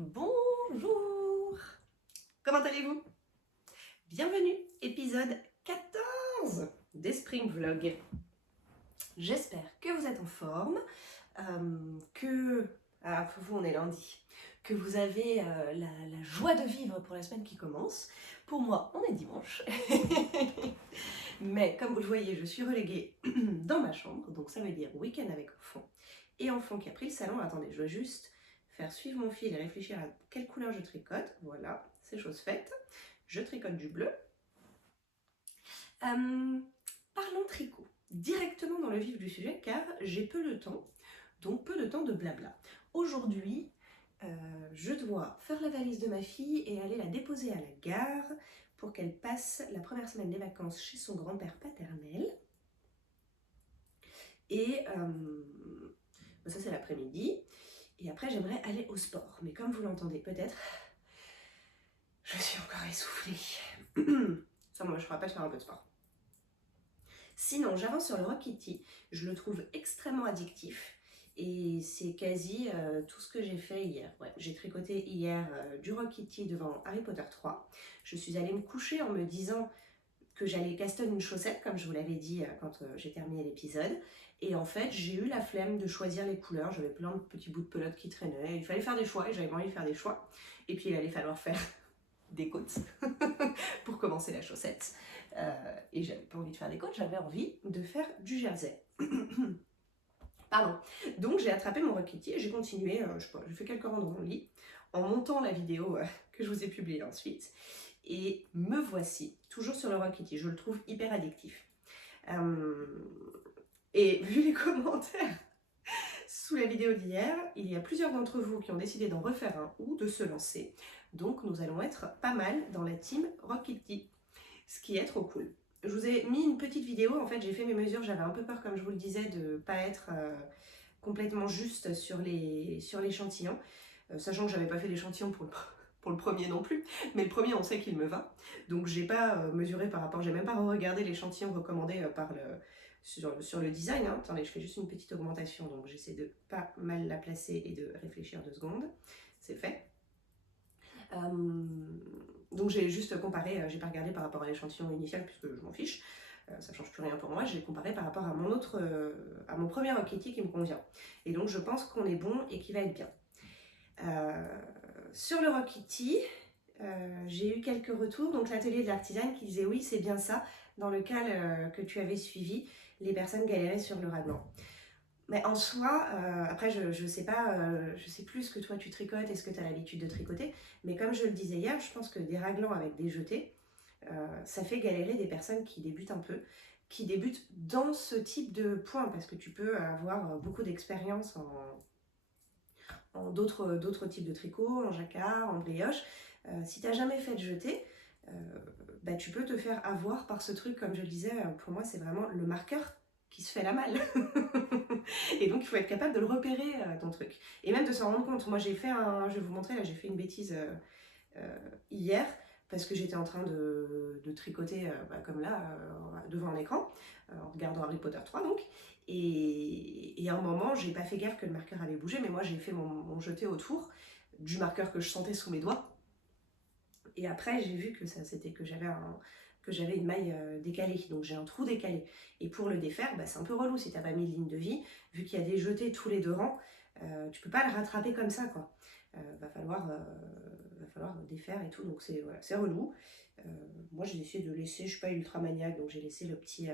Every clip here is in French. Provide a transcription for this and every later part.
Bonjour! Comment allez-vous? Bienvenue, épisode 14 des Spring Vlog. J'espère que vous êtes en forme, pour vous on est lundi, que vous avez la joie de vivre pour la semaine qui commence. Pour moi, on est dimanche. Mais comme vous le voyez, je suis reléguée dans ma chambre, donc ça veut dire week-end avec enfant. Et enfant qui a pris le salon. Attendez, je dois juste faire suivre mon fil et réfléchir à quelle couleur je tricote. Voilà, c'est chose faite. Je tricote du bleu. Parlons tricot, directement dans le vif du sujet, car j'ai peu de temps, donc peu de temps de blabla. Aujourd'hui, je dois faire la valise de ma fille et aller la déposer à la gare pour qu'elle passe la première semaine des vacances chez son grand-père paternel. Et ça c'est l'après-midi. Et après j'aimerais aller au sport. Mais comme vous l'entendez peut-être, je suis encore essoufflée. Ça moi je ferai pas de faire un peu de sport. Sinon j'avance sur le Rock Kitty. Je le trouve extrêmement addictif. Et c'est quasi tout ce que j'ai fait hier. Ouais, j'ai tricoté hier du Rock Kitty devant Harry Potter 3. Je suis allée me coucher en me disant que j'allais caster une chaussette, comme je vous l'avais dit quand j'ai terminé l'épisode. Et en fait, j'ai eu la flemme de choisir les couleurs. J'avais plein de petits bouts de pelote qui traînaient. Il fallait faire des choix et j'avais envie de faire des choix. Et puis, il allait falloir faire des côtes pour commencer la chaussette. Et j'avais pas envie de faire des côtes, j'avais envie de faire du jersey. Pardon. Donc, j'ai attrapé mon Rock Kitty et j'ai continué. Je sais pas, j'ai fait quelques rangs dans mon lit en montant la vidéo que je vous ai publiée ensuite. Et me voici, toujours sur le Rock Kitty. Je le trouve hyper addictif. Et vu les commentaires sous la vidéo d'hier, il y a plusieurs d'entre vous qui ont décidé d'en refaire un ou de se lancer. Donc nous allons être pas mal dans la team Rock Kitty, ce qui est trop cool. Je vous ai mis une petite vidéo, en fait j'ai fait mes mesures, j'avais un peu peur comme je vous le disais de ne pas être complètement juste sur l'échantillon, sachant que j'avais pas fait l'échantillon pour le premier non plus, mais le premier on sait qu'il me va, donc j'ai pas mesuré par rapport, j'ai même pas regardé l'échantillon recommandé sur le design, hein. Attendez, je fais juste une petite augmentation, donc j'essaie de pas mal la placer et de réfléchir 2 secondes, c'est fait. Donc j'ai juste comparé, j'ai pas regardé par rapport à l'échantillon initial puisque je m'en fiche, ça change plus rien pour moi, j'ai comparé par rapport à mon premier Rock Kitty qui me convient. Et donc je pense qu'on est bon et qu'il va être bien. Sur le Rock Kitty, j'ai eu quelques retours, donc l'atelier de l'artisane qui disait oui c'est bien ça, dans le cas que tu avais suivi, les personnes galéraient sur le raglan. Mais en soi, après je sais pas, je sais plus ce que toi tu tricotes et ce que tu as l'habitude de tricoter, mais comme je le disais hier, je pense que des raglans avec des jetés, ça fait galérer des personnes qui débutent un peu, qui débutent dans ce type de point, parce que tu peux avoir beaucoup d'expérience en d'autres types de tricots, en jacquard, en brioche. Si tu n'as jamais fait de jeté, bah, tu peux te faire avoir par ce truc, comme je le disais, pour moi c'est vraiment le marqueur qui se fait la malle. Et donc il faut être capable de le repérer, ton truc. Et même de s'en rendre compte. Moi j'ai fait je vais vous montrer, là j'ai fait une bêtise hier, parce que j'étais en train de tricoter comme là, devant un écran, en regardant Harry Potter 3 donc. Et à un moment, j'ai pas fait gaffe que le marqueur avait bougé, mais moi j'ai fait mon jeté autour du marqueur que je sentais sous mes doigts. Et après, j'ai vu que c'était que j'avais une maille décalée, donc j'ai un trou décalé. Et pour le défaire, bah, c'est un peu relou si t'as pas mis de ligne de vie, vu qu'il y a des jetés tous les 2 rangs, tu peux pas le rattraper comme ça, quoi. Va falloir défaire et tout, donc c'est voilà, relou. Moi j'ai décidé de laisser, je suis pas ultra maniaque, donc j'ai laissé le petit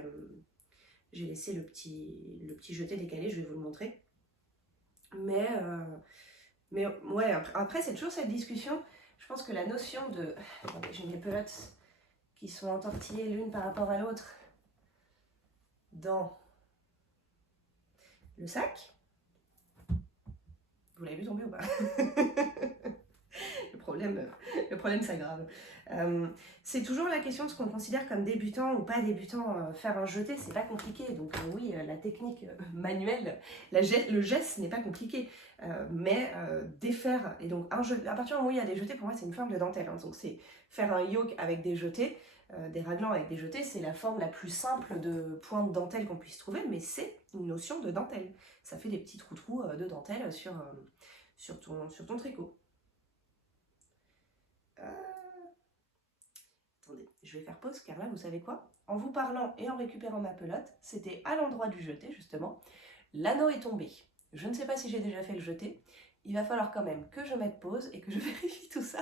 jeté décalé, je vais vous le montrer. Mais ouais, après c'est toujours cette discussion. Je pense que la notion de... Attendez, j'ai mes pelotes qui sont entortillées l'une par rapport à l'autre dans le sac. Vous l'avez vu tomber ou pas? Le problème s'aggrave. C'est toujours la question de ce qu'on considère comme débutant ou pas débutant. Faire un jeté, c'est pas compliqué. Donc oui, la technique manuelle, le geste n'est pas compliqué. Mais défaire, et donc à partir du moment où il y a des jetés, pour moi c'est une forme de dentelle. Hein. Donc c'est faire un yoke avec des jetés, des raglans avec des jetés, c'est la forme la plus simple de point de dentelle qu'on puisse trouver, mais c'est une notion de dentelle. Ça fait des petits trous de dentelle sur ton tricot. je vais faire pause car là, vous savez quoi? En vous parlant et en récupérant ma pelote, c'était à l'endroit du jeté justement. L'anneau est tombé. Je ne sais pas si j'ai déjà fait le jeter. Il va falloir quand même que je mette pause et que je vérifie tout ça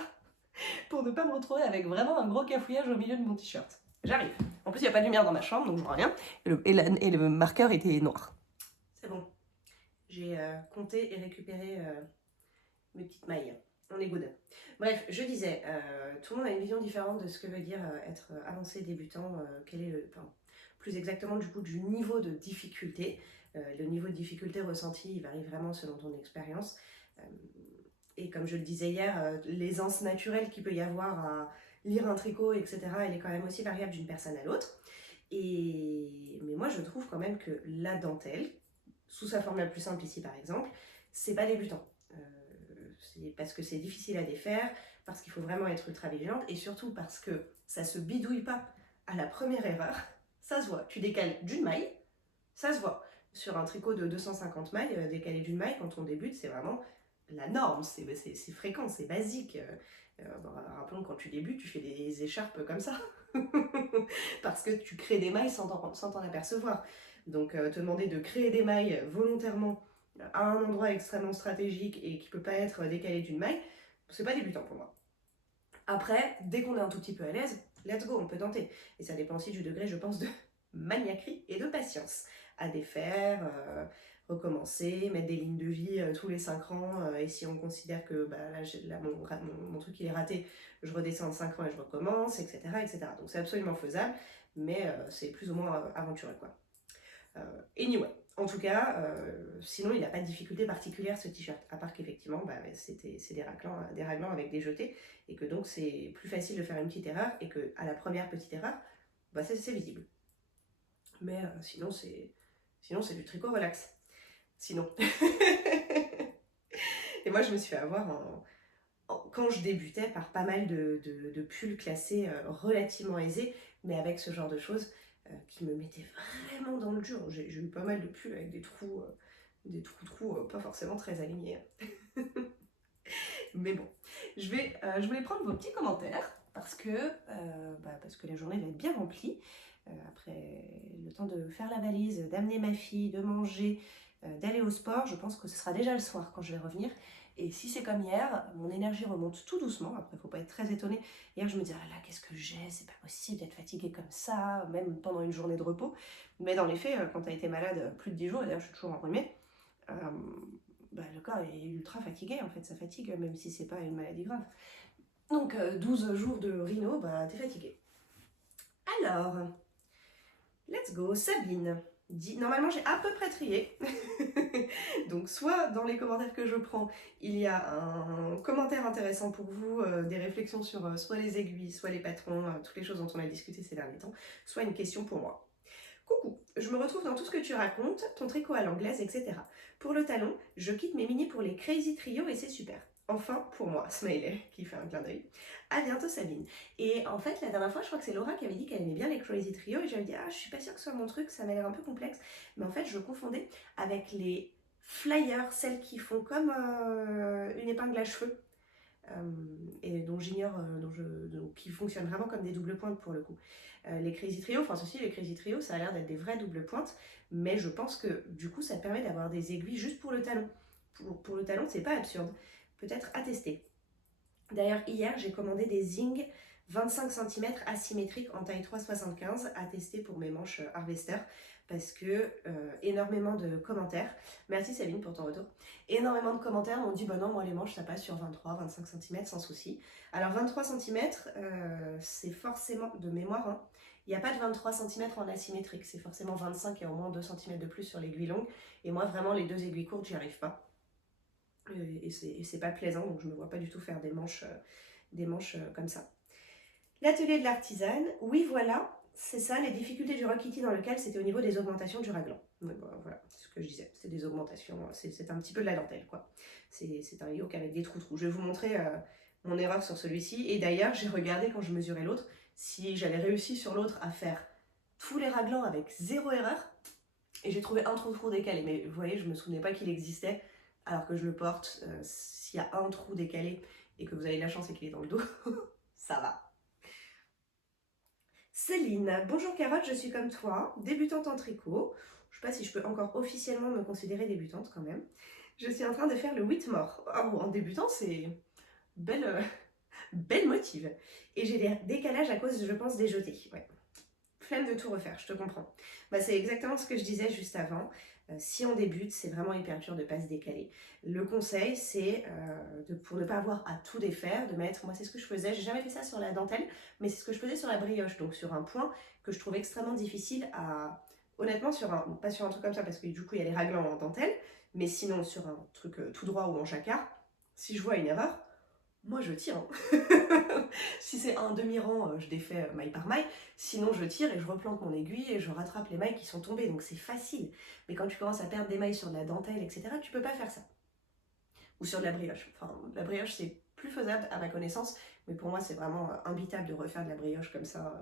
pour ne pas me retrouver avec vraiment un gros cafouillage au milieu de mon t-shirt. J'arrive. En plus, il n'y a pas de lumière dans ma chambre, donc je vois rien. Et le marqueur était noir. C'est bon. J'ai compté et récupéré mes petites mailles. On est good. Bref, je disais, tout le monde a une vision différente de ce que veut dire être avancé, débutant. Quel est plus exactement du coup du niveau de difficulté. Le niveau de difficulté ressenti, il varie vraiment selon ton expérience. Et comme je le disais hier, l'aisance naturelle qu'il peut y avoir à lire un tricot, etc., elle est quand même aussi variable d'une personne à l'autre. Mais moi, je trouve quand même que la dentelle, sous sa forme la plus simple ici par exemple, c'est pas débutant. C'est parce que c'est difficile à défaire, parce qu'il faut vraiment être ultra vigilante, et surtout parce que ça se bidouille pas à la première erreur. Ça se voit, tu décales d'une maille, ça se voit. Sur un tricot de 250 mailles, décaler d'une maille quand on débute, c'est vraiment la norme, c'est fréquent, c'est basique. Rappelons, quand tu débutes, tu fais des écharpes comme ça. Parce que tu crées des mailles sans t'en apercevoir. Donc te demander de créer des mailles volontairement à un endroit extrêmement stratégique et qui peut pas être décalé d'une maille, c'est pas débutant pour moi. Après, dès qu'on est un tout petit peu à l'aise, let's go, on peut tenter. Et ça dépend aussi du degré, je pense, de maniaquerie et de patience à défaire, recommencer, mettre des lignes de vie tous les 5 rangs, et si on considère que là, mon truc il est raté, je redescends de 5 rangs et je recommence, etc. etc. Donc c'est absolument faisable, mais c'est plus ou moins aventureux, quoi. Anyway, en tout cas, sinon il n'a pas de difficulté particulière ce t-shirt, à part qu'effectivement c'est des raglans avec des jetés, et que donc c'est plus facile de faire une petite erreur, et que à la première petite erreur, c'est visible. Mais sinon c'est du tricot relax. Sinon. Et moi je me suis fait avoir quand je débutais par pas mal de pulls classés relativement aisés, mais avec ce genre de choses qui me mettaient vraiment dans le dur. J'ai eu pas mal de pulls avec des trous pas forcément très alignés. Mais bon, je voulais prendre vos petits commentaires parce que la journée va être bien remplie. Après le temps de faire la valise, d'amener ma fille, de manger, d'aller au sport, je pense que ce sera déjà le soir quand je vais revenir. Et si c'est comme hier, mon énergie remonte tout doucement. Après, il ne faut pas être très étonné. Hier, je me disais, ah là, qu'est-ce que j'ai? C'est pas possible d'être fatiguée comme ça, même pendant une journée de repos. Mais dans les faits, quand tu as été malade plus de 10 jours, et d'ailleurs, je suis toujours enrhumée, le corps est ultra fatigué, en fait. Ça fatigue, même si c'est pas une maladie grave. Donc, 12 jours de rhino, t'es fatigué. Alors, let's go, Sabine. Normalement j'ai à peu près trié, donc soit dans les commentaires que je prends, il y a un commentaire intéressant pour vous, des réflexions sur soit les aiguilles, soit les patrons, toutes les choses dont on a discuté ces derniers temps, soit une question pour moi. Coucou, je me retrouve dans tout ce que tu racontes, ton tricot à l'anglaise, etc. Pour le talon, je quitte mes mini pour les Crazy Trio et c'est super. Enfin, pour moi, Smiley, qui fait un clin d'œil. À bientôt, Sabine. Et en fait, la dernière fois, je crois que c'est Laura qui avait dit qu'elle aimait bien les Crazy Trio, et j'avais dit, je suis pas sûre que ce soit mon truc, ça m'a l'air un peu complexe. Mais en fait, je confondais avec les Flyers, celles qui font comme une épingle à cheveux, et dont j'ignore, qui fonctionnent vraiment comme des doubles pointes pour le coup. Les Crazy Trio, enfin ceci, les Crazy Trio, ça a l'air d'être des vraies doubles pointes, mais je pense que du coup, ça te permet d'avoir des aiguilles juste pour le talon. Pour le talon, c'est pas absurde. Peut-être à tester. D'ailleurs, hier, j'ai commandé des Zing 25 cm asymétriques en taille 3,75 à tester pour mes manches Harvester, parce que énormément de commentaires, merci Sabine pour ton retour, énormément de commentaires m'ont dit non, moi les manches ça passe sur 23-25 cm sans souci. Alors 23 cm, c'est forcément de mémoire, hein. Il n'y a pas de 23 cm en asymétrique, c'est forcément 25 et au moins 2 cm de plus sur l'aiguille longue, et moi vraiment les deux aiguilles courtes j'y arrive pas. Et c'est pas plaisant, donc je me vois pas du tout faire des manches comme ça. L'atelier de l'artisane, oui voilà, c'est ça, les difficultés du Rock Kitty dans lequel c'était au niveau des augmentations du raglan. Voilà, c'est ce que je disais, c'est des augmentations, c'est un petit peu de la dentelle quoi. C'est un yoke avec des trous. Je vais vous montrer mon erreur sur celui-ci, et d'ailleurs j'ai regardé quand je mesurais l'autre, si j'avais réussi sur l'autre à faire tous les raglans avec 0 erreur, et j'ai trouvé un trou décalé, mais vous voyez, je me souvenais pas qu'il existait, alors que je le porte. S'il y a un trou décalé et que vous avez de la chance et qu'il est dans le dos, ça va. Céline, bonjour Carotte, je suis comme toi, débutante en tricot. Je ne sais pas si je peux encore officiellement me considérer débutante quand même. Je suis en train de faire le Whitmore. Oh, en débutant, c'est belle, belle motive. Et j'ai des décalages à cause, je pense, des jetés. Ouais. Flemme de tout refaire, je te comprends. Bah, c'est exactement ce que je disais juste avant. Si on débute, c'est vraiment hyper dur de ne pas se décaler. Le conseil, c'est pour ne pas avoir à tout défaire, de mettre, moi c'est ce que je faisais, j'ai jamais fait ça sur la dentelle, mais c'est ce que je faisais sur la brioche, donc sur un point que je trouvais extrêmement difficile à... Honnêtement, pas sur un truc comme ça, parce que du coup il y a les raglans en dentelle, mais sinon sur un truc tout droit ou en jacquard, si je vois une erreur, moi je tire. Hein. Si c'est un demi-rang, je défais maille par maille. Sinon, je tire et je replante mon aiguille et je rattrape les mailles qui sont tombées. Donc c'est facile. Mais quand tu commences à perdre des mailles sur de la dentelle, etc., tu peux pas faire ça. Ou sur de la brioche. Enfin, la brioche, c'est plus faisable à ma connaissance. Mais pour moi, c'est vraiment imbitable de refaire de la brioche comme ça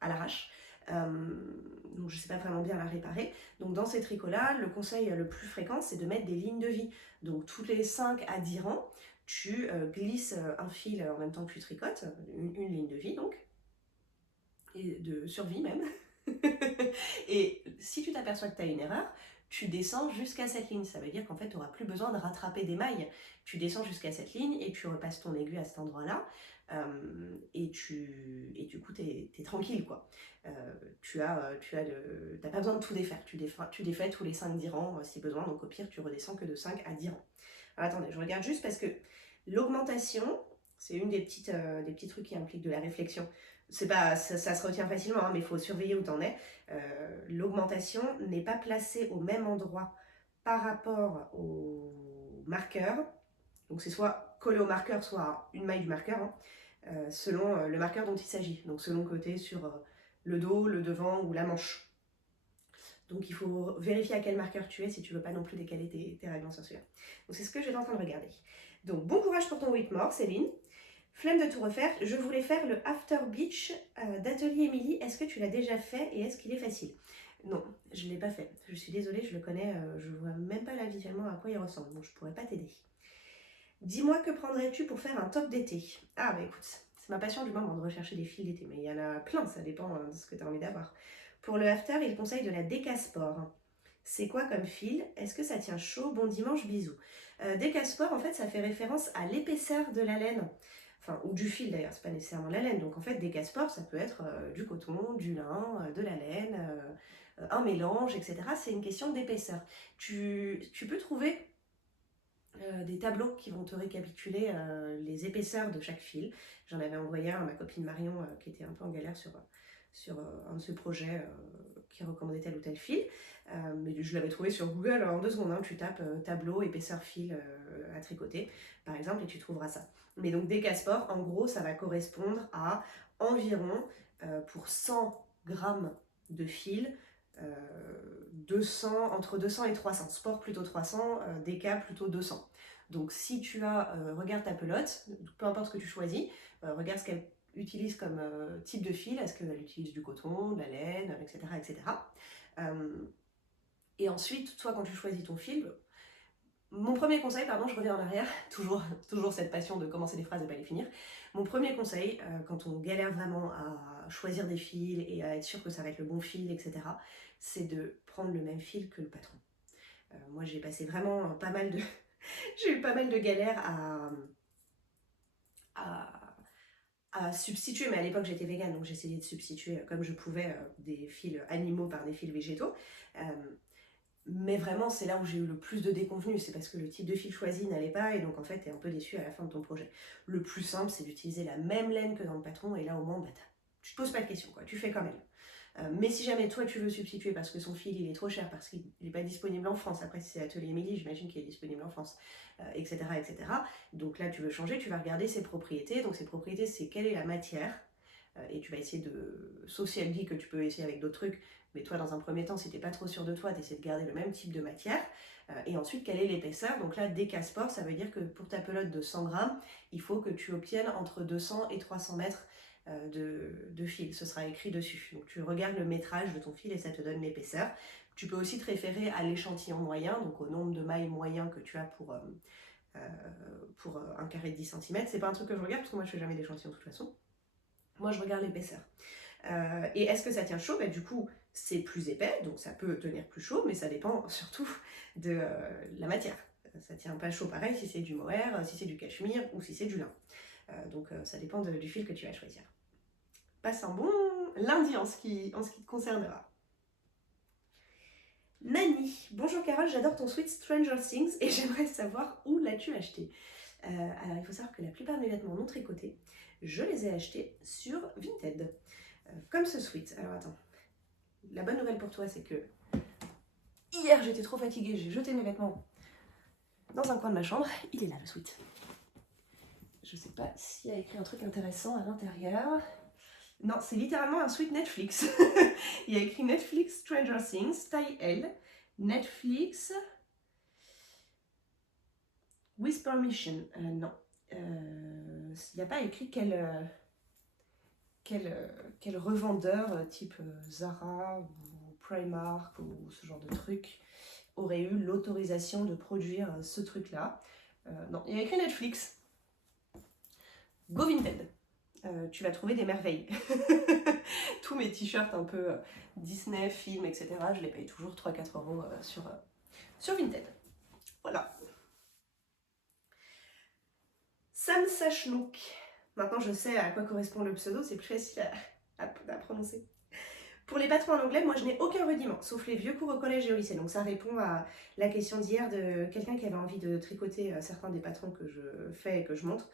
à l'arrache. Donc je sais pas vraiment bien la réparer. Donc dans ces tricots-là, le conseil le plus fréquent, c'est de mettre des lignes de vie. Donc toutes les 5 à 10 rangs, tu glisses un fil en même temps que tu tricotes, une ligne de vie donc, et de survie même. Et si tu t'aperçois que tu as une erreur, tu descends jusqu'à cette ligne. Ça veut dire qu'en fait, tu n'auras plus besoin de rattraper des mailles. Tu descends jusqu'à cette ligne et tu repasses ton aiguille à cet endroit-là. Et du coup, tu es tranquille, quoi. T'as pas besoin de tout défaire. Tu défais tous les 5-10 rangs si besoin. Donc au pire, tu redescends que de 5 à 10 rangs. Alors attendez, je regarde juste parce que l'augmentation, c'est une des petits trucs qui impliquent de la réflexion. C'est pas, ça se retient facilement, hein, mais il faut surveiller où t'en es. L'augmentation n'est pas placée au même endroit par rapport au marqueur. Donc c'est soit collé au marqueur, soit une maille du marqueur, hein, selon le marqueur dont il s'agit. Donc selon que t'es sur le dos, le devant ou la manche. Donc il faut vérifier à quel marqueur tu es si tu veux pas non plus décaler tes règlements sur celui-là. Donc c'est ce que j'étais en train de regarder. Donc bon courage pour ton Whitmore, Céline. Flemme de tout refaire, je voulais faire le After Beach d'Atelier Émilie. Est-ce que tu l'as déjà fait et est-ce qu'il est facile? Non, je ne l'ai pas fait. Je suis désolée, je le connais, je vois même pas là visuellement à quoi il ressemble, donc je pourrais pas t'aider. Dis-moi que prendrais-tu pour faire un top d'été? Ah bah écoute, c'est ma passion du moment de rechercher des fils d'été, mais il y en a plein, ça dépend de ce que tu as envie d'avoir. Pour le after, il conseille de la Décasport. C'est quoi comme fil? Est-ce que ça tient chaud? Bon dimanche, bisous. Décasport, en fait, ça fait référence à l'épaisseur de la laine. Enfin, ou du fil d'ailleurs, c'est pas nécessairement la laine. Donc en fait, Décasport, ça peut être du coton, du lin, de la laine, un mélange, etc. C'est une question d'épaisseur. Tu peux trouver des tableaux qui vont te récapituler les épaisseurs de chaque fil. J'en avais envoyé un à ma copine Marion qui était un peu en galère sur un de ses projets qui recommandait tel ou tel fil. Mais je l'avais trouvé sur Google en 2 secondes. Hein. Tu tapes tableau, épaisseur fil à tricoter, par exemple, et tu trouveras ça. Mais donc Décasport, en gros, ça va correspondre à environ, pour 100 grammes de fil, 200, entre 200 et 300. Sport plutôt 300, Déca plutôt 200. Donc si tu as, regarde ta pelote, peu importe ce que tu choisis, regarde ce qu'elle utilise comme type de fil, est-ce qu'elle utilise du coton, de la laine, etc. etc. Et ensuite, toi, quand tu choisis ton fil, mon premier conseil, pardon, je reviens en arrière, toujours cette passion de commencer des phrases et pas les finir. Mon premier conseil, quand on galère vraiment à choisir des fils et à être sûr que ça va être le bon fil, etc., c'est de prendre le même fil que le patron. Moi, j'ai passé vraiment pas mal de... j'ai eu pas mal de galères à substituer, mais à l'époque j'étais végane, donc j'essayais de substituer comme je pouvais des fils animaux par des fils végétaux. Mais vraiment, c'est là où j'ai eu le plus de déconvenues, c'est parce que le type de fil choisi n'allait pas, et donc en fait, t'es un peu déçu à la fin de ton projet. Le plus simple, c'est d'utiliser la même laine que dans le patron, et là au moins, bah, tu te poses pas de questions, quoi. Tu fais comme elle. Mais si jamais toi tu veux substituer parce que son fil il est trop cher, parce qu'il n'est pas disponible en France, après si c'est Atelier Émilie, j'imagine qu'il est disponible en France, etc., etc. Donc là tu veux changer, tu vas regarder ses propriétés. Donc ses propriétés, c'est quelle est la matière, et tu vas essayer de, sauf si elle dit que tu peux essayer avec d'autres trucs, mais toi dans un premier temps, si t'es pas trop sûr de toi, t'essaies de garder le même type de matière. Et ensuite, quelle est l'épaisseur? Donc là, Décasport, ça veut dire que pour ta pelote de 100 grammes, il faut que tu obtiennes entre 200 et 300 mètres de fil. Ce sera écrit dessus. Donc tu regardes le métrage de ton fil et ça te donne l'épaisseur. Tu peux aussi te référer à l'échantillon moyen, donc au nombre de mailles moyen que tu as pour un carré de 10 cm. C'est pas un truc que je regarde parce que moi je fais jamais d'échantillon de toute façon. Moi je regarde l'épaisseur. Et est-ce que ça tient chaud? Du coup, c'est plus épais, donc ça peut tenir plus chaud, mais ça dépend surtout de la matière. Ça tient pas chaud pareil si c'est du mohair, si c'est du cachemire ou si c'est du lin. Donc ça dépend du fil que tu vas choisir. Passe un bon lundi en ce qui te concernera. Nani, bonjour Carole, j'adore ton sweat Stranger Things et j'aimerais savoir où l'as-tu acheté. Alors il faut savoir que la plupart de mes vêtements non tricotés, je les ai achetés sur Vinted. Comme ce sweat. Alors attends, la bonne nouvelle pour toi c'est que hier j'étais trop fatiguée, j'ai jeté mes vêtements dans un coin de ma chambre. Il est là le sweat. Je sais pas s'il y a écrit un truc intéressant à l'intérieur. Non, c'est littéralement un sweat Netflix. Il y a écrit Netflix Stranger Things, taille L, Netflix with permission. Non. Il n'y a pas écrit quel revendeur type Zara ou Primark ou ce genre de truc aurait eu l'autorisation de produire ce truc-là. Non, il y a écrit Netflix. Go Vinted. Tu vas trouver des merveilles. Tous mes t-shirts un peu Disney, films, etc., je les paye toujours 3-4 € sur Vinted. Voilà. Sam Sachnouk. Maintenant je sais à quoi correspond le pseudo, c'est plus facile à prononcer. Pour les patrons en anglais, moi je n'ai aucun rudiment, sauf les vieux cours au collège et au lycée. Donc ça répond à la question d'hier de quelqu'un qui avait envie de tricoter certains des patrons que je fais et que je montre,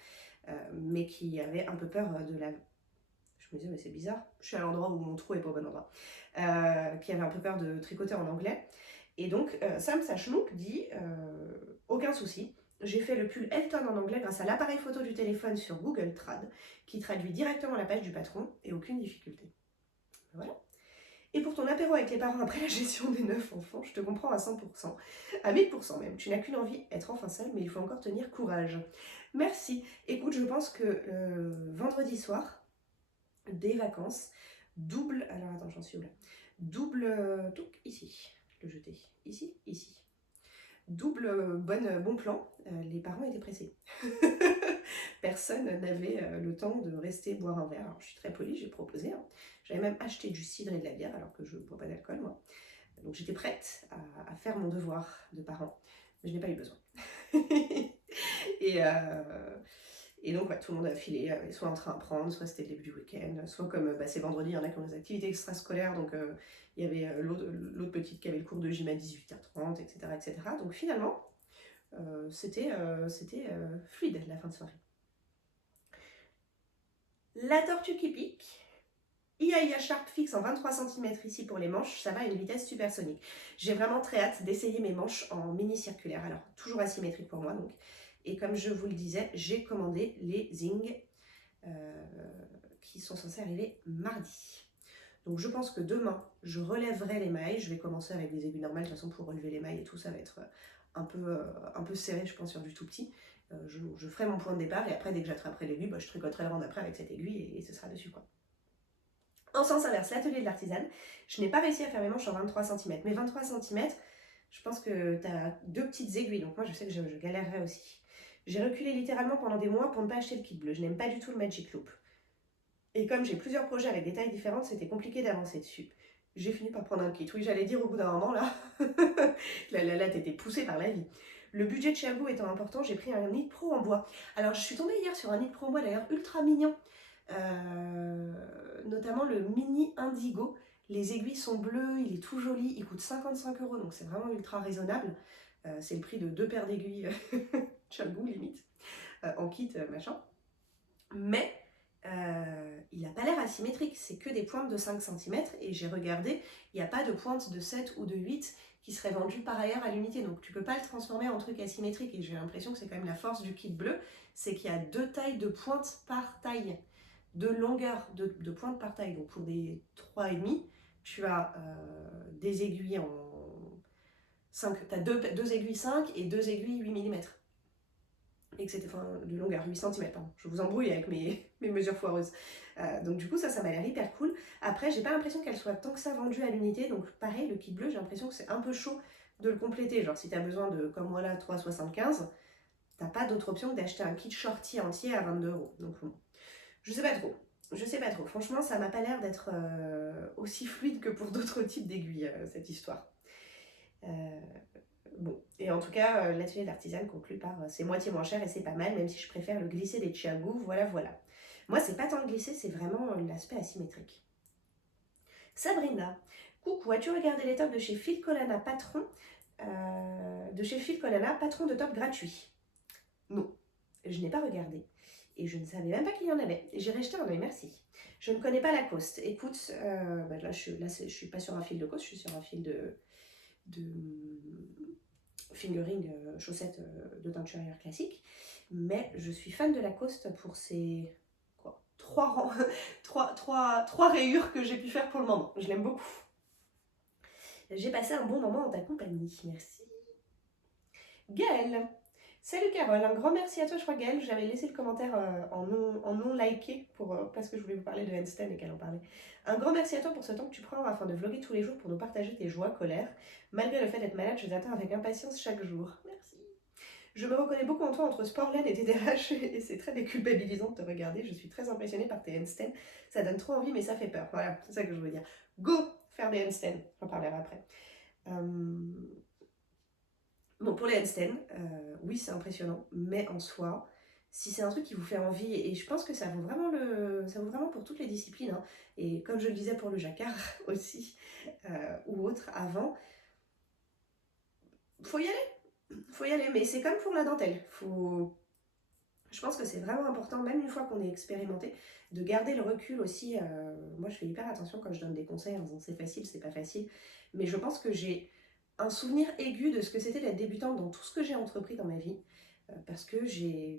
mais qui avait un peu peur de la... Je me disais, mais c'est bizarre, je suis à l'endroit où mon trou est pas au bon endroit. Qui avait un peu peur de tricoter en anglais. Et donc, Sam Sachnouk dit, aucun souci, j'ai fait le pull Elton en anglais grâce à l'appareil photo du téléphone sur Google Trad, qui traduit directement la page du patron et aucune difficulté. Voilà. Et pour ton apéro avec les parents après la gestion des 9 enfants, je te comprends à 100%, à 1000% même. Tu n'as qu'une envie, être enfin seule, mais il faut encore tenir courage. Merci. Écoute, je pense que vendredi soir, des vacances, double... Alors attends, j'en suis où là? Double... donc ici, le jeter. Ici, ici. Double bon plan, les parents étaient pressés. Personne n'avait le temps de rester boire un verre. Alors je suis très polie, j'ai proposé. Hein. J'avais même acheté du cidre et de la bière alors que je ne bois pas d'alcool moi. Donc j'étais prête à faire mon devoir de parent, mais je n'ai pas eu besoin. Et donc ouais, tout le monde a filé, soit en train à prendre, soit c'était le début du week-end, soit comme c'est vendredi, il y en a qui ont des activités extrascolaires, donc il y avait l'autre petite qui avait le cours de gym à 18h30, etc. etc. Donc finalement, c'était fluide la fin de soirée. La tortue qui pique. IA Sharp fixe en 23 cm ici pour les manches, ça va à une vitesse supersonique. J'ai vraiment très hâte d'essayer mes manches en mini circulaire, alors toujours asymétrique pour moi donc. Et comme je vous le disais, j'ai commandé les Zing qui sont censés arriver mardi. Donc je pense que demain, je relèverai les mailles. Je vais commencer avec des aiguilles normales. De toute façon, pour relever les mailles et tout, ça va être un peu serré, je pense, sur du tout petit. Je ferai mon point de départ et après, dès que j'attraperai l'aiguille, je tricoterai le rang d'après avec cette aiguille et ce sera dessus, quoi. En sens inverse, l'atelier de l'artisane, je n'ai pas réussi à faire mes manches en 23 cm. Mais 23 cm, je pense que tu as 2 petites aiguilles, donc moi je sais que je galérerai aussi. J'ai reculé littéralement pendant des mois pour ne pas acheter le kit bleu. Je n'aime pas du tout le Magic Loop. Et comme j'ai plusieurs projets avec des tailles différentes, c'était compliqué d'avancer dessus. J'ai fini par prendre un kit. Oui, j'allais dire au bout d'un moment, là, là, t'étais poussée par la vie. Le budget de chez Abou étant important, j'ai pris un Knit Pro en bois. Alors, je suis tombée hier sur un Knit Pro en bois, d'ailleurs, ultra mignon. Notamment le Mini Indigo. Les aiguilles sont bleues, il est tout joli, il coûte 55 €, donc c'est vraiment ultra raisonnable. C'est le prix de 2 paires d'aiguilles Chabou, limite, en kit, machin. Mais il n'a pas l'air asymétrique, c'est que des pointes de 5 cm et j'ai regardé, il n'y a pas de pointe de 7 ou de 8 qui serait vendue par ailleurs à l'unité, donc tu peux pas le transformer en truc asymétrique et j'ai l'impression que c'est quand même la force du kit bleu, c'est qu'il y a 2 tailles de pointe par taille, de longueur de pointe par taille, donc pour des 3,5, tu as des aiguilles en 5, tu as 2 aiguilles 5 et 2 aiguilles 8 mm. Et que c'était de longueur, 8 cm, pardon. Je vous embrouille avec mes mesures foireuses. Donc du coup, ça m'a l'air hyper cool. Après, j'ai pas l'impression qu'elle soit tant que ça vendue à l'unité. Donc pareil, le kit bleu, j'ai l'impression que c'est un peu chaud de le compléter. Genre si tu as besoin de, comme moi là, 3,75, t'as pas d'autre option que d'acheter un kit shorty entier à 22 €. Donc bon, je sais pas trop. Je sais pas trop. Franchement, ça m'a pas l'air d'être aussi fluide que pour d'autres types d'aiguilles, cette histoire. Euh, bon, et en tout cas, l'atelier d'artisane conclut par c'est moitié moins cher et c'est pas mal, même si je préfère le glisser des Chiago, voilà, voilà. Moi, c'est pas tant le glisser, c'est vraiment l'aspect asymétrique. Sabrina, coucou, as-tu regardé les tops de chez Phil Colana Patron de chez Phil Colana, patron de top gratuit? Non, je n'ai pas regardé. Et je ne savais même pas qu'il y en avait. J'irai jeter un oeil, merci. Je ne connais pas Lacoste. Écoute, là, je suis pas sur un fil de Lacoste, je suis sur un fil de fingering, chaussettes de teinture classique. Mais je suis fan de Lacoste pour ses quoi, trois rayures que j'ai pu faire pour le moment. Je l'aime beaucoup. J'ai passé un bon moment en ta compagnie. Merci. Gaëlle. Salut Carole, un grand merci à toi. Je crois Gaëlle, j'avais laissé le commentaire en non liké parce que je voulais vous parler de Einstein et qu'elle en parlait. Un grand merci à toi pour ce temps que tu prends afin de vlogger tous les jours pour nous partager tes joies, colères. Malgré le fait d'être malade, je t'attends avec impatience chaque jour. Merci. Je me reconnais beaucoup en toi entre sport laine et TDAH et c'est très déculpabilisant de te regarder. Je suis très impressionnée par tes handstands. Ça donne trop envie mais ça fait peur. Voilà, c'est ça que je veux dire. Go faire des handstands. J'en parlerai après. Bon, pour les handstands, oui, c'est impressionnant, mais en soi, si c'est un truc qui vous fait envie, et je pense que ça vaut vraiment pour toutes les disciplines, hein, et comme je le disais pour le jacquard aussi, ou autre avant, faut y aller, mais c'est comme pour la dentelle, je pense que c'est vraiment important, même une fois qu'on est expérimenté, de garder le recul aussi. Moi, je fais hyper attention quand je donne des conseils en disant c'est facile, c'est pas facile, mais je pense que j'ai un souvenir aigu de ce que c'était d'être débutante dans tout ce que j'ai entrepris dans ma vie, parce que je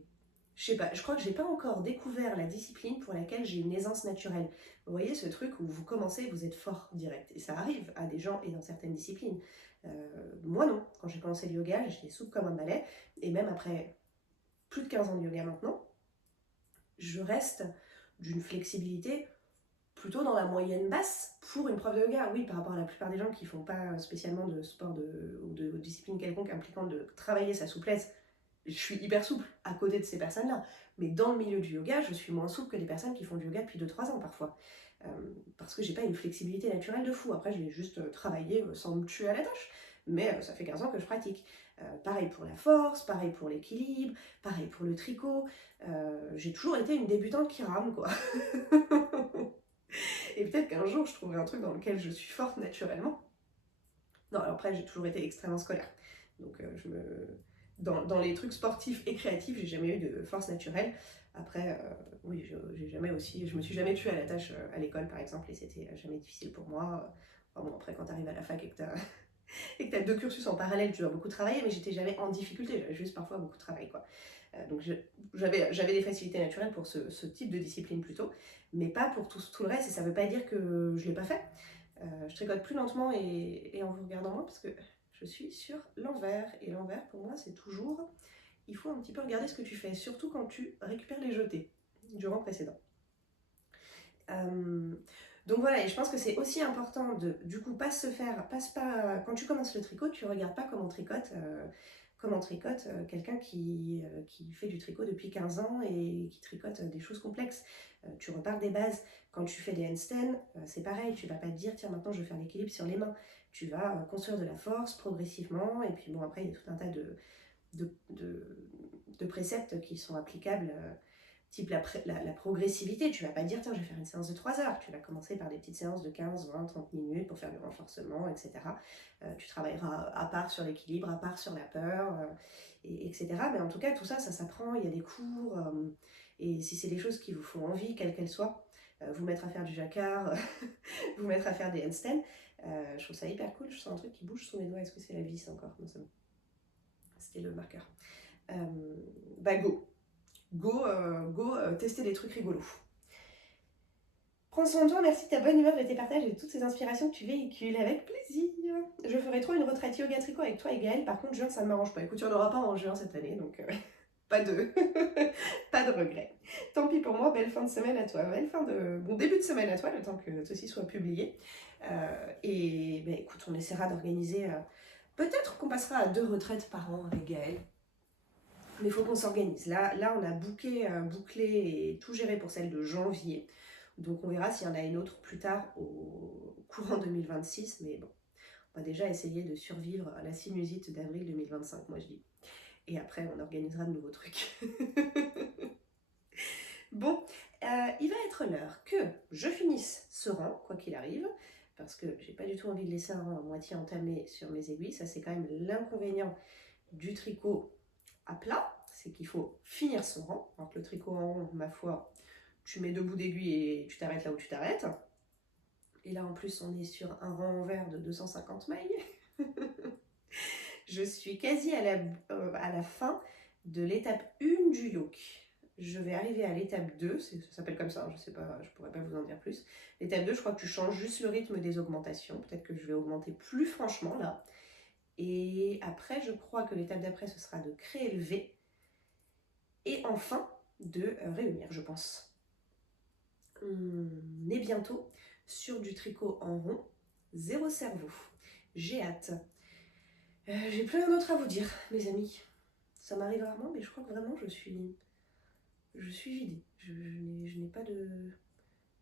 sais pas, je crois que j'ai pas encore découvert la discipline pour laquelle j'ai une aisance naturelle. Vous voyez ce truc où vous commencez, vous êtes fort direct, et ça arrive à des gens et dans certaines disciplines. Moi non, quand j'ai commencé le yoga, j'étais souple comme un balai, et même après plus de 15 ans de yoga maintenant, je reste d'une flexibilité plutôt dans la moyenne basse pour une prof de yoga. Oui, par rapport à la plupart des gens qui font pas spécialement de sport ou de discipline quelconque impliquant de travailler sa souplesse, je suis hyper souple à côté de ces personnes-là. Mais dans le milieu du yoga, je suis moins souple que des personnes qui font du yoga depuis 2-3 ans parfois. Parce que j'ai pas une flexibilité naturelle de fou. Après, je l'ai juste travaillé sans me tuer à la tâche. Mais ça fait 15 ans que je pratique. Pareil pour la force, pareil pour l'équilibre, pareil pour le tricot. J'ai toujours été une débutante qui rame, quoi. Et peut-être qu'un jour, je trouverai un truc dans lequel je suis forte naturellement. Non, alors après, j'ai toujours été extrêmement scolaire. Donc, dans les trucs sportifs et créatifs, j'ai jamais eu de force naturelle. Après, oui, je me suis jamais tuée à la tâche à l'école, par exemple, et c'était jamais difficile pour moi. Enfin bon, après, quand tu arrives à la fac et que tu as deux cursus en parallèle, tu dois beaucoup travailler, mais j'étais jamais en difficulté, j'avais juste parfois beaucoup de travail, quoi. Donc j'avais des facilités naturelles pour ce type de discipline plutôt, mais pas pour tout le reste, et ça veut pas dire que je l'ai pas fait. Je tricote plus lentement et en vous regardant moins parce que je suis sur l'envers, et l'envers pour moi c'est toujours, il faut un petit peu regarder ce que tu fais, surtout quand tu récupères les jetés du rang précédent. Donc voilà, et je pense que c'est aussi important de, du coup, pas, quand tu commences le tricot, tu regardes pas comment tricote quelqu'un qui fait du tricot depuis 15 ans et qui tricote des choses complexes. Tu repars des bases. Quand tu fais des handstands, c'est pareil, tu vas pas te dire tiens maintenant je vais faire l'équilibre sur les mains. Tu vas construire de la force progressivement, et puis bon après il y a tout un tas de préceptes qui sont applicables, type la progressivité. Tu vas pas dire tiens je vais faire une séance de 3 heures, tu vas commencer par des petites séances de 15, 20, 30 minutes pour faire du renforcement, etc. Tu travailleras à part sur l'équilibre, à part sur la peur, etc. Mais en tout cas tout ça, ça s'apprend, il y a des cours, et si c'est des choses qui vous font envie, quelles qu'elles soient, vous mettre à faire du jacquard, vous mettre à faire des handstands, je trouve ça hyper cool. Je sens un truc qui bouge sous mes doigts, est-ce que c'est la vis encore? Non, c'était le marqueur. Bah go tester des trucs rigolos. Prends soin de toi, merci de ta bonne humeur, de tes partages et de toutes ces inspirations que tu véhicules, avec plaisir. Je ferai trop une retraite yoga tricot avec toi et Gaëlle, par contre juin ça ne m'arrange pas. Écoute, il n'y en aura pas en juin cette année, donc pas de pas de regret. Tant pis pour moi, belle fin de semaine à toi, bon début de semaine à toi, le temps que ceci soit publié. Et bah, écoute, on essaiera d'organiser, peut-être qu'on passera à 2 retraites par an avec Gaëlle. Mais il faut qu'on s'organise. Là, on a bouclé et tout géré pour celle de janvier. Donc on verra s'il y en a une autre plus tard au courant 2026, mais bon, on va déjà essayer de survivre à la sinusite d'avril 2025, moi je dis. Et après on organisera de nouveaux trucs. Bon, il va être l'heure que je finisse ce rang, quoi qu'il arrive, parce que j'ai pas du tout envie de laisser un rang à moitié entamé sur mes aiguilles. Ça, c'est quand même l'inconvénient du tricot à plat, c'est qu'il faut finir son rang. Alors que le tricot en rond, ma foi, tu mets 2 bouts d'aiguille et tu t'arrêtes là où tu t'arrêtes. Et là, en plus, on est sur un rang envers de 250 mailles. Je suis quasi à la fin de l'étape 1 du yoke. Je vais arriver à l'étape 2, ça s'appelle comme ça, je sais pas, je pourrais pas vous en dire plus. L'étape 2, je crois que tu changes juste le rythme des augmentations. Peut-être que je vais augmenter plus franchement là. Et après, je crois que l'étape d'après, ce sera de créer le V. Et enfin, de réunir, je pense. On est bientôt sur du tricot en rond, 0 cerveau. J'ai hâte. J'ai plus rien d'autre à vous dire, mes amis. Ça m'arrive rarement, mais je crois que vraiment, je suis vidée. Je n'ai pas de...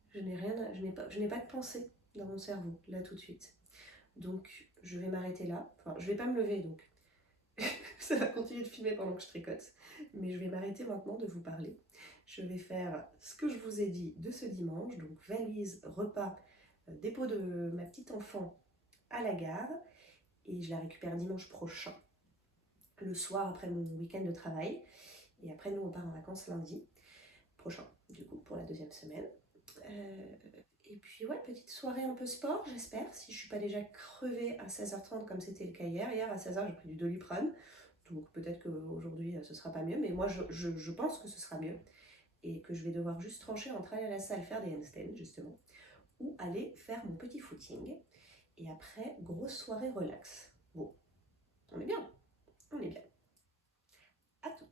Je n'ai pas de pensée dans mon cerveau, là, tout de suite. Donc, je vais m'arrêter là. Enfin, je vais pas me lever, donc ça va continuer de filmer pendant que je tricote. Mais je vais m'arrêter maintenant de vous parler. Je vais faire ce que je vous ai dit de ce dimanche. Donc, valise, repas, dépôt de ma petite enfant à la gare. Et je la récupère dimanche prochain, le soir après mon week-end de travail. Et après, nous, on part en vacances lundi prochain, du coup, pour la 2e semaine. Et puis, ouais, petite soirée un peu sport, j'espère, si je ne suis pas déjà crevée à 16h30 comme c'était le cas hier. Hier, à 16h, j'ai pris du Doliprane, donc peut-être qu'aujourd'hui, ce sera pas mieux, mais moi, je pense que ce sera mieux. Et que je vais devoir juste trancher entre aller à la salle faire des handstands, justement, ou aller faire mon petit footing. Et après, grosse soirée relax. Bon, on est bien, on est bien. À toutes.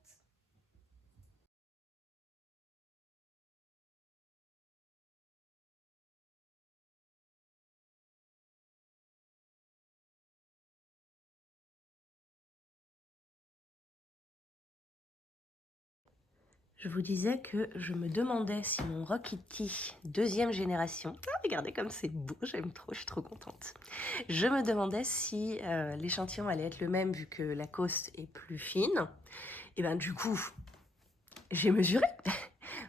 Je vous disais que je me demandais si mon Rockity 2e génération, regardez comme c'est beau, j'aime trop, je suis trop contente. Je me demandais si l'échantillon allait être le même vu que la coste est plus fine. Et ben du coup, j'ai mesuré.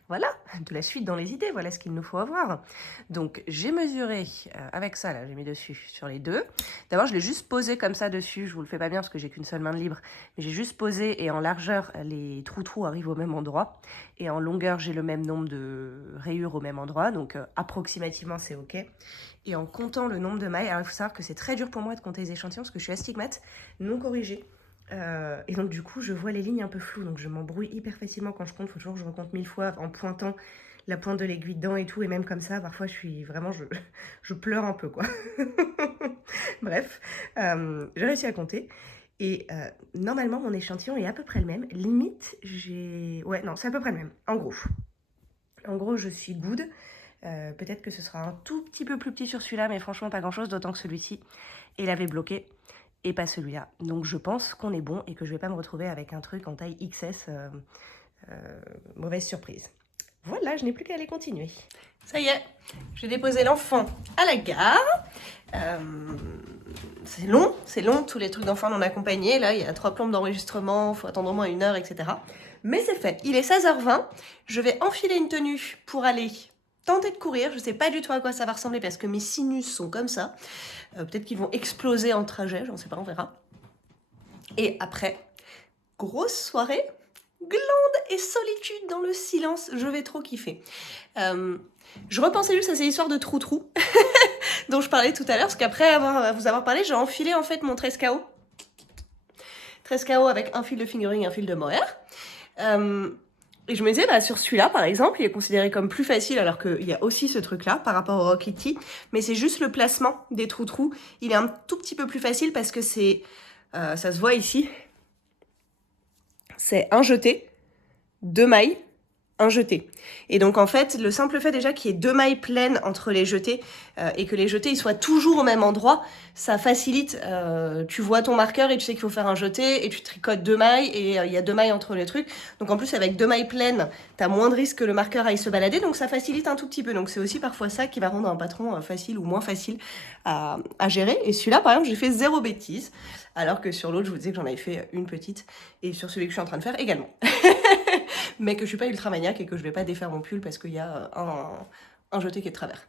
Voilà, de la suite dans les idées, voilà ce qu'il nous faut avoir. Donc j'ai mesuré avec ça, là j'ai mis dessus sur les deux. D'abord je l'ai juste posé comme ça dessus, je vous le fais pas bien parce que j'ai qu'une seule main de libre, mais j'ai juste posé et en largeur les trous arrivent au même endroit. Et en longueur j'ai le même nombre de rayures au même endroit, donc approximativement c'est ok. Et en comptant le nombre de mailles, alors il faut savoir que c'est très dur pour moi de compter les échantillons parce que je suis astigmate, non corrigée. Et donc du coup je vois les lignes un peu floues, donc je m'embrouille hyper facilement quand je compte. Faut toujours que je recompte 1000 fois en pointant la pointe de l'aiguille dedans et tout, et même comme ça parfois je suis vraiment, je pleure un peu quoi. Bref, j'ai réussi à compter et normalement mon échantillon est à peu près le même, limite ouais non c'est à peu près le même en gros je suis good. Peut-être que ce sera un tout petit peu plus petit sur celui-là, mais franchement pas grand chose, d'autant que celui-ci il avait bloqué et pas celui-là. Donc je pense qu'on est bon et que je vais pas me retrouver avec un truc en taille XS. Mauvaise surprise. Voilà, je n'ai plus qu'à aller continuer. Ça y est, j'ai déposé l'enfant à la gare. C'est long, tous les trucs d'enfants non accompagnés. Là, il y a 3 plombes d'enregistrement, il faut attendre au moins 1 heure, etc. Mais c'est fait, il est 16h20. Je vais enfiler une tenue pour aller tenter de courir. Je ne sais pas du tout à quoi ça va ressembler parce que mes sinus sont comme ça. Peut-être qu'ils vont exploser en trajet, j'en sais pas, on verra. Et après, grosse soirée, glande et solitude dans le silence, je vais trop kiffer. Je repensais juste à ces histoires de trou-trou dont je parlais tout à l'heure, parce qu'après vous avoir parlé, j'ai enfilé en fait mon 13 KO. 13 KO avec un fil de fingering et un fil de mohair. Et je me disais, bah, sur celui-là, par exemple, il est considéré comme plus facile, alors qu'il y a aussi ce truc-là par rapport au Rockity, mais c'est juste le placement des trous-trous. Il est un tout petit peu plus facile parce que c'est, ça se voit ici, c'est un jeté, 2 mailles, un jeté. Et donc en fait, le simple fait déjà qu'il y ait 2 mailles pleines entre les jetés et que les jetés ils soient toujours au même endroit, ça facilite. Tu vois ton marqueur et tu sais qu'il faut faire un jeté et tu tricotes 2 mailles et il y a 2 mailles entre les trucs. Donc en plus avec 2 mailles pleines, t'as moins de risque que le marqueur aille se balader, donc ça facilite un tout petit peu. Donc c'est aussi parfois ça qui va rendre un patron facile ou moins facile à gérer. Et celui-là par exemple, j'ai fait 0 bêtise, alors que sur l'autre je vous disais que j'en avais fait une petite, et sur celui que je suis en train de faire également. Mais que je suis pas ultra maniaque et que je vais pas défaire mon pull parce qu'il y a un jeté qui est de travers.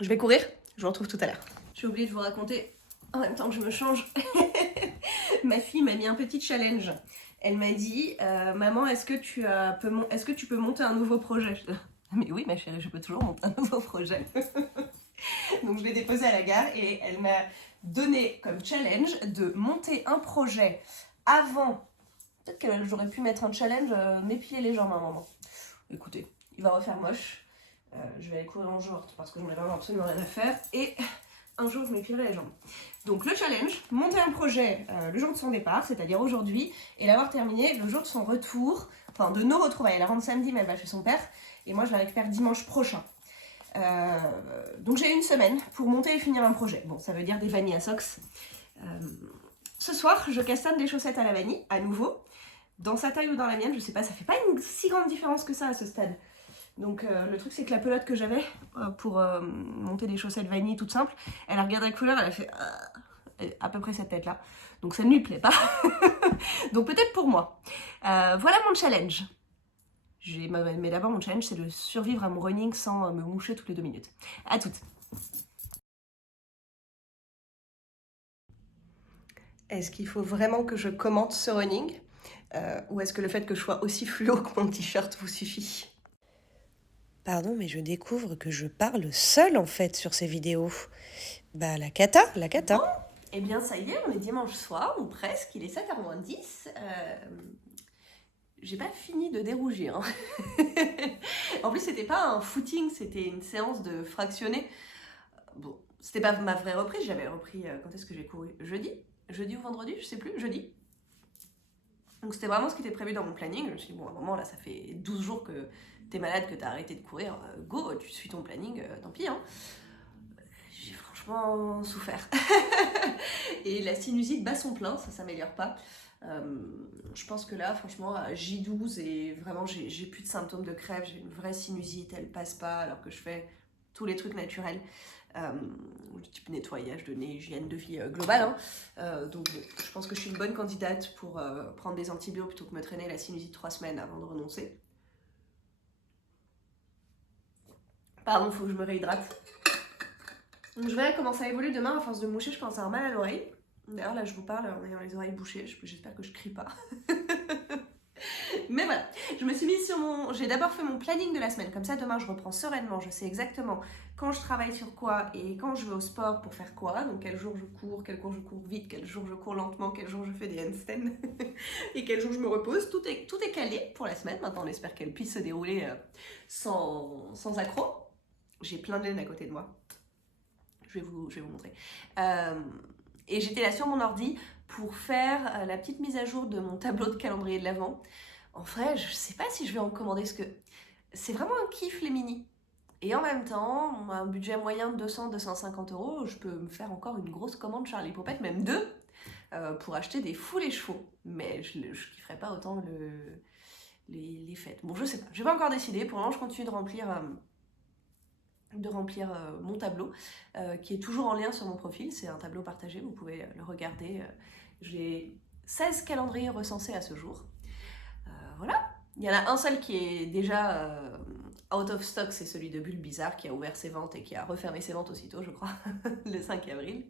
Je vais courir, je vous retrouve tout à l'heure. J'ai oublié de vous raconter, en même temps que je me change, ma fille m'a mis un petit challenge. Elle m'a dit, maman, est-ce que tu peux monter un nouveau projet? Mais oui ma chérie, je peux toujours monter un nouveau projet. Donc je l'ai déposé à la gare et elle m'a donné comme challenge de monter un projet avant. Peut-être que j'aurais pu mettre un challenge, m'épiler les jambes à un moment. Écoutez, il va refaire moche. Je vais aller courir en short parce que j'en ai vraiment absolument rien à faire. Et un jour, je m'épilerai les jambes. Donc le challenge, monter un projet le jour de son départ, c'est-à-dire aujourd'hui, et l'avoir terminé le jour de son retour, enfin de nos retrouvailles. Elle rentre samedi, mais elle va chez son père. Et moi, je la récupère dimanche prochain. Donc j'ai une semaine pour monter et finir un projet. Bon, ça veut dire des vanilles à socks. Ce soir, je castagne des chaussettes à la vanille, à nouveau. Dans sa taille ou dans la mienne, je sais pas, ça fait pas une si grande différence que ça à ce stade. Donc le truc c'est que la pelote que j'avais pour monter des chaussettes vanille toutes simples, elle a regardé la couleur, elle a fait à peu près cette tête là. Donc ça ne lui plaît pas. Donc peut-être pour moi. Voilà mon challenge. Mais d'abord mon challenge c'est de survivre à mon running sans me moucher toutes les 2 minutes. À toutes. Est-ce qu'il faut vraiment que je commente ce running ou est-ce que le fait que je sois aussi fluo que mon t-shirt vous suffit? Pardon, mais je découvre que je parle seule en fait sur ces vidéos. Bah la cata. Bon, eh bien ça y est, on est dimanche soir, ou presque, il est 7h moins 10. J'ai pas fini de dérougir. Hein. En plus, c'était pas un footing, c'était une séance de fractionné. Bon, c'était pas ma vraie reprise, j'avais repris, quand est-ce que j'ai couru? Jeudi ou vendredi, je sais plus, jeudi. Donc c'était vraiment ce qui était prévu dans mon planning. Je me suis dit, bon, à un moment là, ça fait 12 jours que t'es malade, que t'as arrêté de courir, go, tu suis ton planning, tant pis. Hein. J'ai franchement souffert. Et la sinusite bat son plein, ça s'améliore pas. Je pense que là, franchement, à J12, et vraiment, j'ai plus de symptômes de crève, j'ai une vraie sinusite, elle passe pas, alors que je fais tous les trucs naturels. Type nettoyage de nez, hygiène de vie globale. Hein. Donc je pense que je suis une bonne candidate pour prendre des antibiotiques plutôt que me traîner la sinusite 3 semaines avant de renoncer. Pardon, faut que je me réhydrate. Donc je verrai comment ça évolue demain. À force de moucher, je pense avoir mal à l'oreille. D'ailleurs là je vous parle en ayant les oreilles bouchées, j'espère que je crie pas. Mais voilà, je me suis mise sur j'ai d'abord fait mon planning de la semaine, comme ça demain je reprends sereinement, je sais exactement quand je travaille sur quoi et quand je vais au sport pour faire quoi, donc quel jour je cours, quel jour je cours vite, quel jour je cours lentement, quel jour je fais des handstands et quel jour je me repose, tout est calé pour la semaine. Maintenant on espère qu'elle puisse se dérouler sans accroc. J'ai plein de laine à côté de moi, je vais vous montrer. Et j'étais là sur mon ordi pour faire la petite mise à jour de mon tableau de calendrier de l'Avent. En vrai, je sais pas si je vais en commander, parce que c'est vraiment un kiff les mini. Et en même temps, un budget moyen de 200-250 €, je peux me faire encore une grosse commande Charlie Poppet, même 2, pour acheter des fous les chevaux. Mais je kifferais pas autant les fêtes. Bon, je sais pas, j'ai pas encore décidé. Pour l'instant, je continue de remplir mon tableau, qui est toujours en lien sur mon profil. C'est un tableau partagé, vous pouvez le regarder. J'ai 16 calendriers recensés à ce jour. Voilà. Il y en a un seul qui est déjà out of stock, c'est celui de Bulle Bizarre qui a ouvert ses ventes et qui a refermé ses ventes aussitôt, je crois, le 5 avril.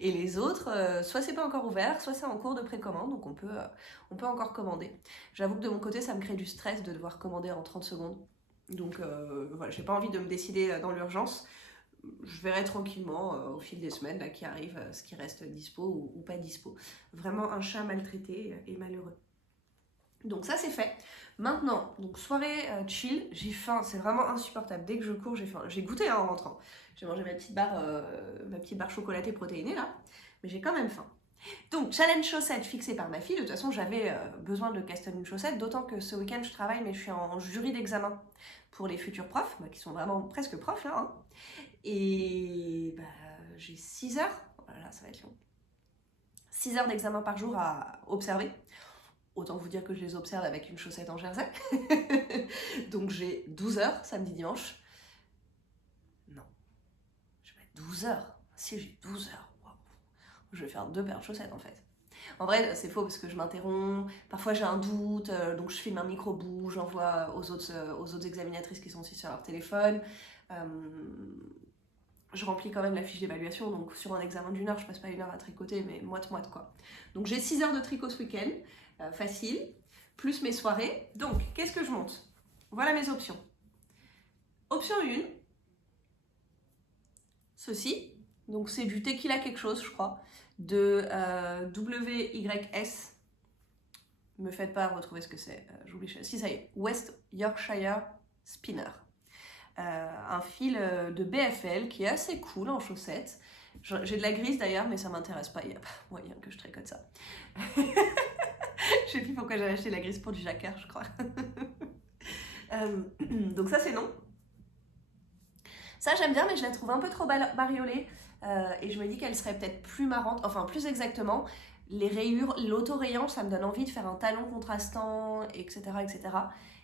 Et les autres, soit c'est pas encore ouvert, soit c'est en cours de précommande, donc on peut encore commander. J'avoue que de mon côté, ça me crée du stress de devoir commander en 30 secondes. Donc voilà, j'ai pas envie de me décider dans l'urgence. Je verrai tranquillement au fil des semaines là, qui arrivent, ce qui reste dispo ou pas dispo. Vraiment un chat maltraité et malheureux. Donc ça c'est fait. Maintenant, donc soirée chill, j'ai faim, c'est vraiment insupportable. Dès que je cours, j'ai faim. J'ai goûté en rentrant. J'ai mangé ma petite barre chocolatée protéinée là, mais j'ai quand même faim. Donc, challenge chaussettes fixé par ma fille. De toute façon, j'avais besoin de custom une chaussette, d'autant que ce week-end, je travaille, mais je suis en jury d'examen pour les futurs profs, qui sont vraiment presque profs là. Hein. Et bah, j'ai 6 heures, voilà, ça va être long. 6 heures d'examen par jour à observer. Autant vous dire que je les observe avec une chaussette en jersey. Donc j'ai 12 heures samedi, dimanche. Non, je vais mettre 12 heures. Si j'ai 12 heures, wow. Je vais faire 2 paires de chaussettes en fait. En vrai, c'est faux parce que je m'interromps, parfois j'ai un doute, donc je filme un micro-bout, j'envoie aux autres examinatrices qui sont aussi sur leur téléphone. Je remplis quand même la fiche d'évaluation, donc sur un examen d'1 heure, je passe pas 1 heure à tricoter, mais moite-moite quoi. Donc j'ai 6 heures de tricot ce week-end, facile, plus mes soirées. Donc, qu'est-ce que je monte? Voilà mes options. Option 1, ceci, donc c'est du tequila quelque chose, je crois, de WYS. Me faites pas retrouver ce que c'est, j'oublie. Si, ça y est, West Yorkshire Spinner. Un fil de BFL qui est assez cool en chaussettes. J'ai de la grise d'ailleurs, mais ça m'intéresse pas, il n'y a pas moyen que je tricote ça. Je sais plus pourquoi j'avais acheté la grise pour du jacquard, je crois. Donc ça c'est non. Ça j'aime bien, mais je la trouve un peu trop bariolée. Et je me dis qu'elle serait peut-être plus marrante, enfin plus exactement. Les rayures, l'auto-rayant, ça me donne envie de faire un talon contrastant, etc., etc.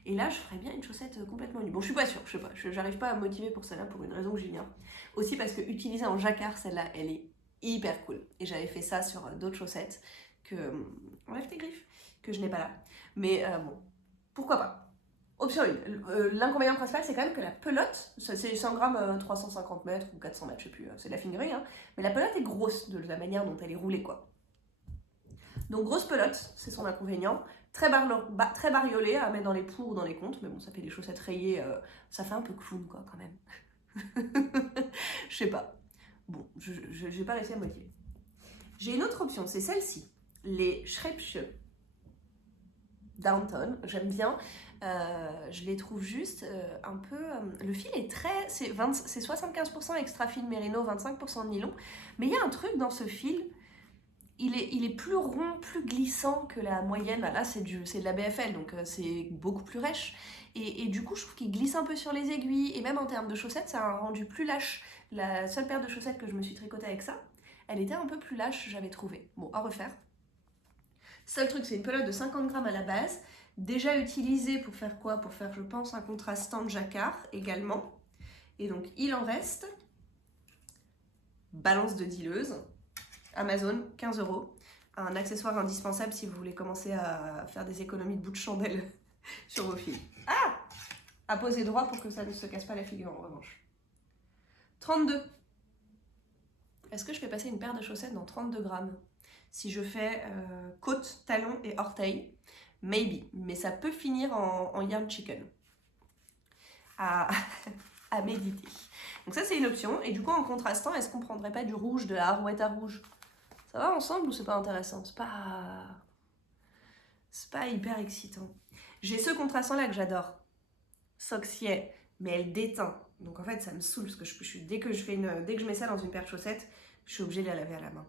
Et là, je ferais bien une chaussette complètement nue. Bon, je suis pas sûre, je sais pas, j'arrive pas à me motiver pour celle-là pour une raison que j'ignore. Aussi parce que utiliser en jacquard, celle-là, elle est hyper cool. Et j'avais fait ça sur d'autres chaussettes que... enlève tes griffes, que je n'ai pas là. Mais bon, pourquoi pas. Option 1. L'inconvénient principal, c'est quand même que la pelote, c'est 100 grammes, 350 mètres ou 400 mètres, je sais plus, c'est de la fingering, hein, mais la pelote est grosse de la manière dont elle est roulée, quoi. Donc grosse pelote, c'est son inconvénient. Très bariolée à mettre dans les poux ou dans les comptes, mais bon, ça fait des chaussettes rayées, ça fait un peu clown, quoi, quand même. Je sais pas. Bon, je n'ai pas réussi à me motiver. J'ai une autre option, c'est celle-ci. Les Schreibsche Downton, j'aime bien. Je les trouve juste un peu... le fil est très... C'est 75% extra fil mérino, 25% de nylon. Mais il y a un truc dans ce fil... Il est plus rond, plus glissant que la moyenne. Là, c'est de la BFL, donc c'est beaucoup plus rêche. Et du coup, je trouve qu'il glisse un peu sur les aiguilles. Et même en termes de chaussettes, ça a un rendu plus lâche. La seule paire de chaussettes que je me suis tricotée avec ça, elle était un peu plus lâche, j'avais trouvé. Bon, à refaire. Seul truc, c'est une pelote de 50 grammes à la base. Déjà utilisée pour faire quoi? Pour faire, je pense, un contrastant de jacquard également. Et donc, il en reste. Balance de dealeuse. Amazon, 15 €. Un accessoire indispensable si vous voulez commencer à faire des économies de bout de chandelle sur vos fils. Ah! À poser droit pour que ça ne se casse pas la figure en revanche. 32. Est-ce que je fais passer une paire de chaussettes dans 32 grammes? Si je fais côte, talon et orteil, maybe. Mais ça peut finir en yarn chicken. À méditer. Donc ça c'est une option. Et du coup en contrastant, est-ce qu'on prendrait pas du rouge, de la Arouette à rouge? Ça va ensemble ou c'est pas intéressant? C'est pas hyper excitant. J'ai ce contrastant là que j'adore. Soxier, mais elle déteint. Donc en fait ça me saoule parce que dès que je mets ça dans une paire de chaussettes, je suis obligée de la laver à la main.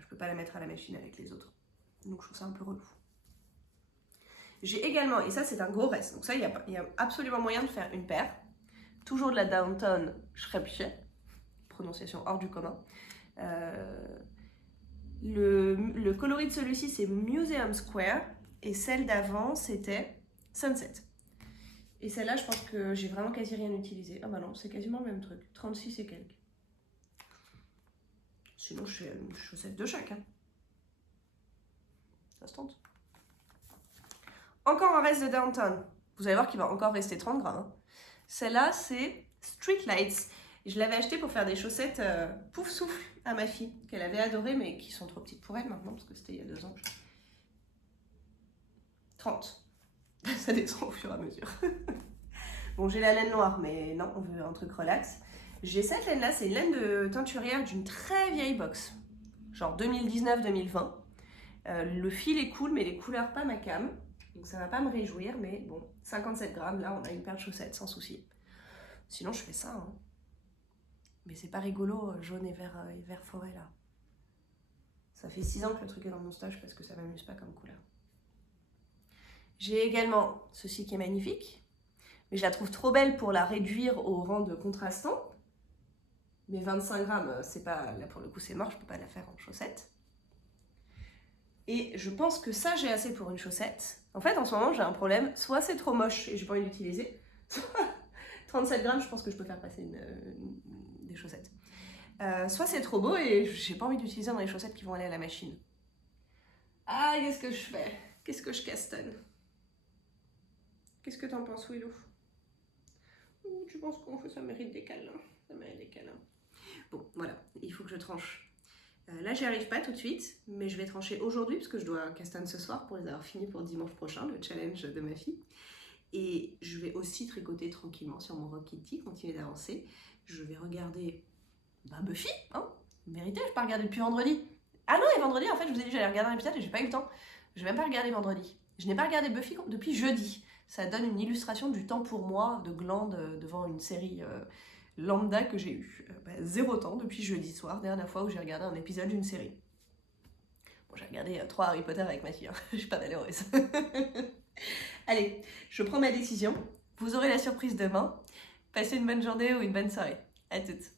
Je peux pas la mettre à la machine avec les autres. Donc je trouve ça un peu relou. J'ai également, et ça c'est un gros reste, donc ça il y a absolument moyen de faire une paire. Toujours de la Downton Schreibsche, prononciation hors du commun. Le coloris de celui-ci c'est Museum Square et celle d'avant c'était Sunset. Et celle-là je pense que j'ai vraiment quasi rien utilisé. Ah bah non, c'est quasiment le même truc, 36 et quelques. Sinon je fais une chaussette de chaque. Hein. Ça se tente. Encore un reste de Downton. Vous allez voir qu'il va encore rester 30 grammes. Hein. Celle-là c'est Street Lights. Je l'avais acheté pour faire des chaussettes pouf souffle à ma fille, qu'elle avait adoré, mais qui sont trop petites pour elle maintenant, parce que c'était il y a 2 ans. 30. Ça descend au fur et à mesure. Bon, j'ai la laine noire, mais non, on veut un truc relax. J'ai cette laine-là, c'est une laine de teinturière d'une très vieille box, genre 2019-2020. Le fil est cool, mais les couleurs pas ma cam, donc ça va pas me réjouir, mais bon, 57 grammes, là on a une paire de chaussettes, sans souci. Sinon je fais ça, hein. Mais c'est pas rigolo, jaune et vert forêt là. Ça fait 6 ans que le truc est dans mon stage parce que ça m'amuse pas comme couleur. J'ai également ceci qui est magnifique, mais je la trouve trop belle pour la réduire au rang de contrastant. Mais 25 grammes, c'est pas, là pour le coup c'est mort, je peux pas la faire en chaussette. Et je pense que ça j'ai assez pour une chaussette. En fait en ce moment j'ai un problème, soit c'est trop moche et j'ai pas envie d'utiliser, soit 37 grammes je pense que je peux faire passer des chaussettes. Soit c'est trop beau et j'ai pas envie d'utiliser dans les chaussettes qui vont aller à la machine. Ah, qu'est-ce que je fais? Qu'est-ce que je castanne? Qu'est-ce que t'en penses, Willow? Tu penses que ça mérite des câlins? Ça mérite des câlins. Bon, voilà, il faut que je tranche. Là, j'y arrive pas tout de suite, mais je vais trancher aujourd'hui parce que je dois castagne ce soir pour les avoir finis pour dimanche prochain, le challenge de ma fille. Et je vais aussi tricoter tranquillement sur mon Rock Kitty, continuer d'avancer. Je vais regarder Buffy, hein, vérité, je peux pas regarder depuis vendredi. Ah non, et vendredi, en fait, je vous ai dit que j'allais regarder un épisode et j'ai pas eu le temps. Je vais même pas regarder vendredi. Je n'ai pas regardé Buffy depuis jeudi. Ça donne une illustration du temps pour moi de glande devant une série lambda que j'ai eue. 0 temps depuis jeudi soir, dernière fois où j'ai regardé un épisode d'une série. Bon, j'ai regardé 3 Harry Potter avec ma fille, hein. Je suis pas malheureuse. Allez, je prends ma décision. Vous aurez la surprise demain. Passez une bonne journée ou une bonne soirée. À toutes.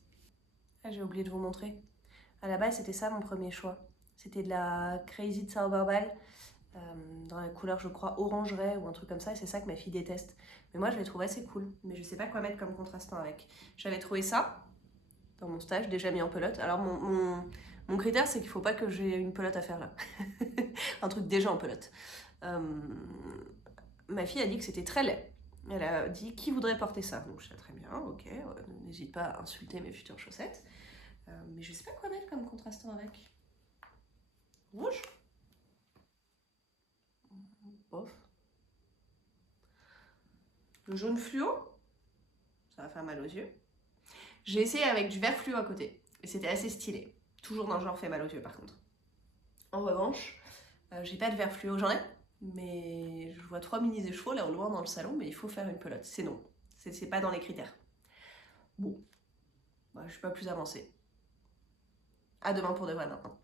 Ah, j'ai oublié de vous montrer. À la base, c'était ça mon premier choix. C'était de la Crazy Zauberball dans la couleur, je crois, orangerie ou un truc comme ça. Et c'est ça que ma fille déteste. Mais moi, je l'ai trouvé assez cool. Mais je sais pas quoi mettre comme contrastant avec. J'avais trouvé ça dans mon stage, déjà mis en pelote. Alors, mon critère, c'est qu'il faut pas que j'ai une pelote à faire là. Un truc déjà en pelote. Ma fille a dit que c'était très laid. Elle a dit qui voudrait porter ça. Donc, je sais très bien, ok. N'hésite pas à insulter mes futures chaussettes. Mais je sais pas quoi mettre comme contrastant avec. Rouge? Bof. Le jaune fluo? Ça va faire mal aux yeux. J'ai essayé avec du vert fluo à côté. Et c'était assez stylé. Toujours dans le genre fait mal aux yeux par contre. En revanche, j'ai pas de vert fluo. J'en ai. Mais je vois 3 mini échevaux là au loin dans le salon. Mais il faut faire une pelote. C'est non. C'est pas dans les critères. Bon. Bah, je suis pas plus avancée. À demain pour de vrai maintenant.